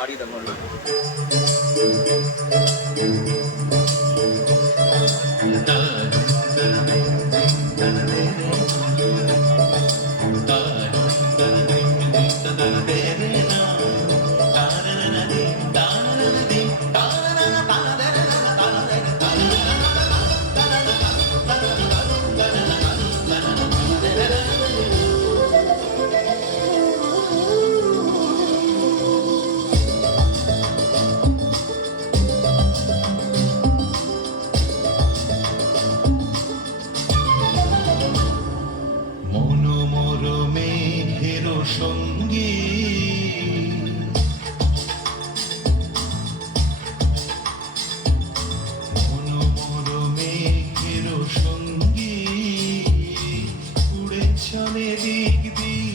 ブルブルブルブルブル。dig thee.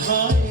heart.